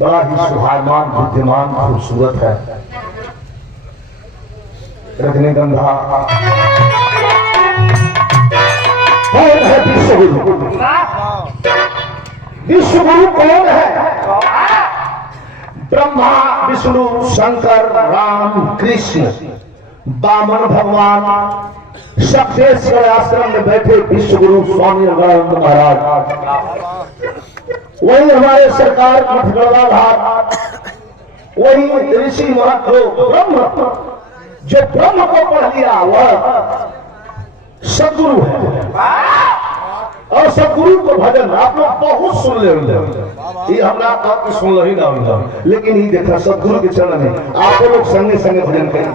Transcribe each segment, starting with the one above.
बड़ा ही सुहागमान, बुद्धिमान, खूबसूरत है। रजनीगंधा कौन है? विश्वगुरु। विश्वगुरु कौन है? ब्रह्मा, विष्णु, शंकर, राम, कृष्ण, वामन भगवान, सप्तेश्वर आश्रम में बैठे विश्वगुरु स्वामी रामानंद महाराज। वही हमारे सरकार गढ़वाधार, वही ऋषि महत्व ब्रह्म, जो ब्रह्म को पढ़ लिया वह सदगुरु है। और सदगुरु को भजन आप लोग बहुत सुन ले, ये हमरा आप सुन ही ना, लेकिन ये देखा सदगुरु के चरण में आप लोग संगे संगे भजन करें।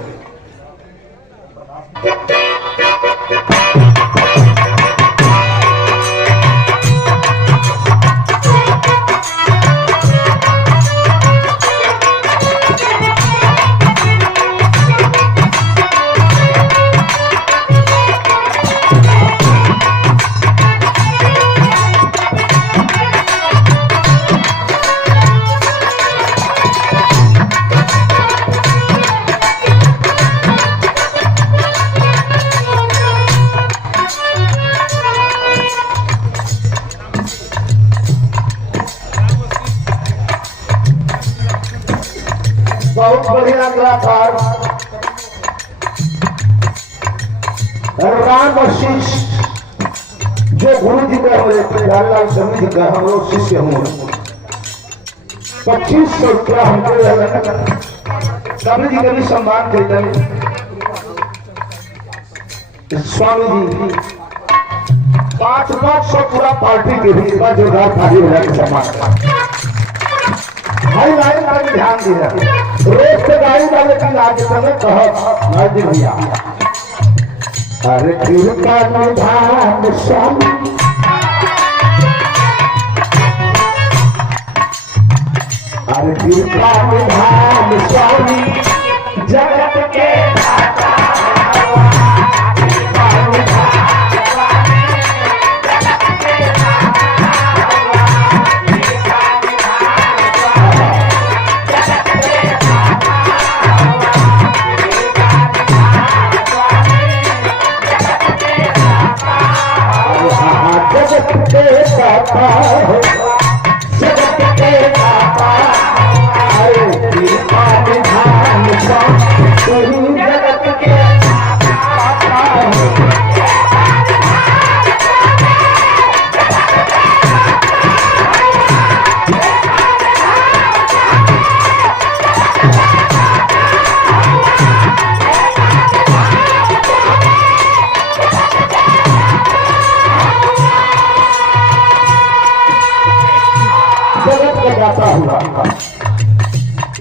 बहुत बढ़िया कलाकार राम वशिष्ठ, जो गुरु जी का हमारे स्वामी जी का हम लोग शिष्य हूँ। 2500 रुपया हमको स्वामी जी का भी सम्मान देते हैं। स्वामी जी 500 पूरा पार्टी के भी जोरदार ताली बजा के सम्मान भाई लाइन ध्यान दिया। रोज से गाड़ी वाले की आज समय कह भैया अरे कृपा निधान स्वामी, अरे कृपा निधान स्वामी जगत के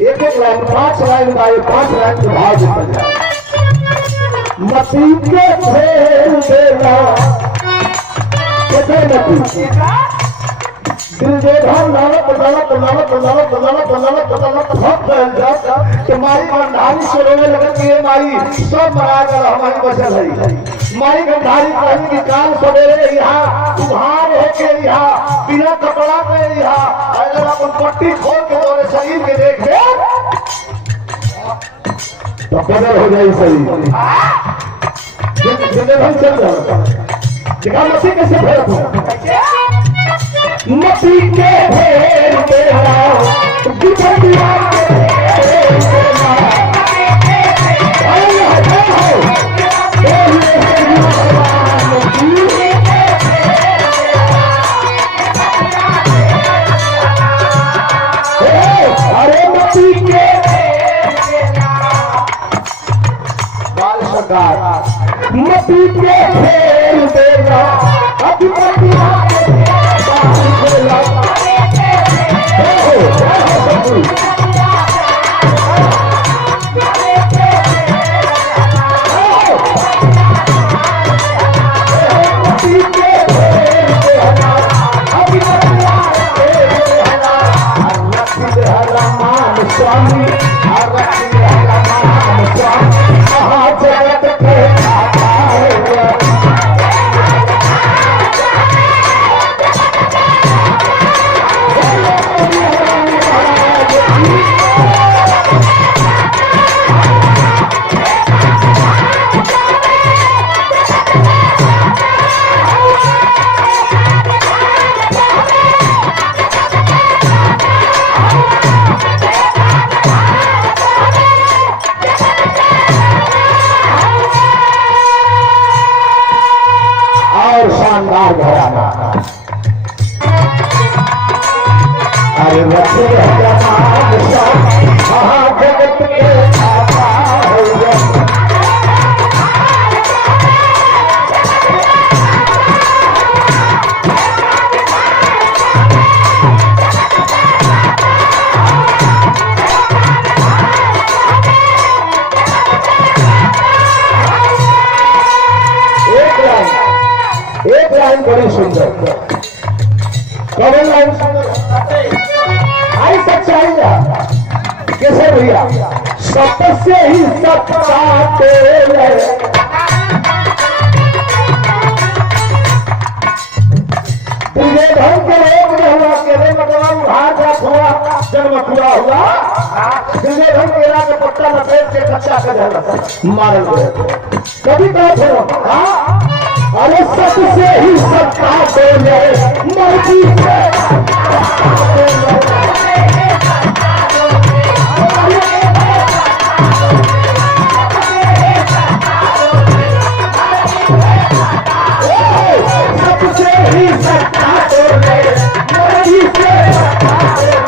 एक एक लाइन 5 लाइन गाए, 5 लाइन के भाव देता जाए। मसीह के फेर देना दिल दे धाम लालत लालत लालत लालत लालत लालत लालत बहुत फैल जाता कि माई गंधारी से रोने लगे कि ये माई सब मरा कर हमारी बचल है। माई गंधारी कहने की काल सवेरे यहाँ उभार होके यहाँ बिना कपड़ा में यहाँ अगर अपन पट्टी खोल के तोरे शरीर के देख ले तो बदल हो जाए शरीर। चल रहा देखा मसीह कैसे भेद हो, मसीह के भेद तेरा अरे मसीह के बाल सरकार मसीह के भेद तेरा भैया कैसे भैया सबसे ही सताते तुझे घर के लोग में हुआ केले मतलब हाथ हाथ हुआ जन्म पूरा हुआ तुझे घर केला के पत्ता लपेट के कच्चा कर मारल गए कभी बात हो अरे सबसे ही सत्ता दे मर्जी से सबसे ही सत्ता दे मर्जी से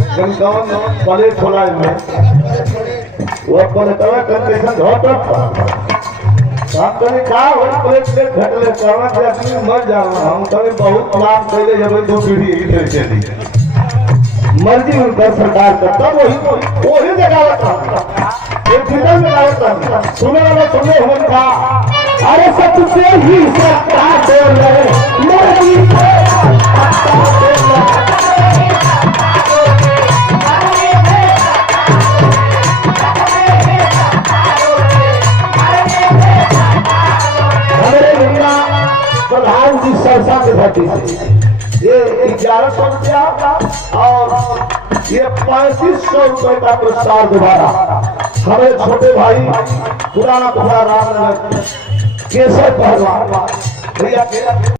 पले खोला में वो पले तवा कंडीशन घटत हम कने का हो प्लेट से घटले करवा के अपनी मर जाओ हम कने बहुत लाभ पहले जब दो पीढ़ी इधर चली मर्जी उनका सरकार का तब वही जगह था एक फिल्म में आवता सुने वाला सुने हम था अरे सबसे ही सत्ता दे मर्जी से सत्ता दे प्रधान जी सरसा के धरती से ये 1100 रुपया और ये 3500 रुपए का पुरस्कार दोबारा हमारे छोटे भाई पुराना रामनगर केसर पहलवान भैया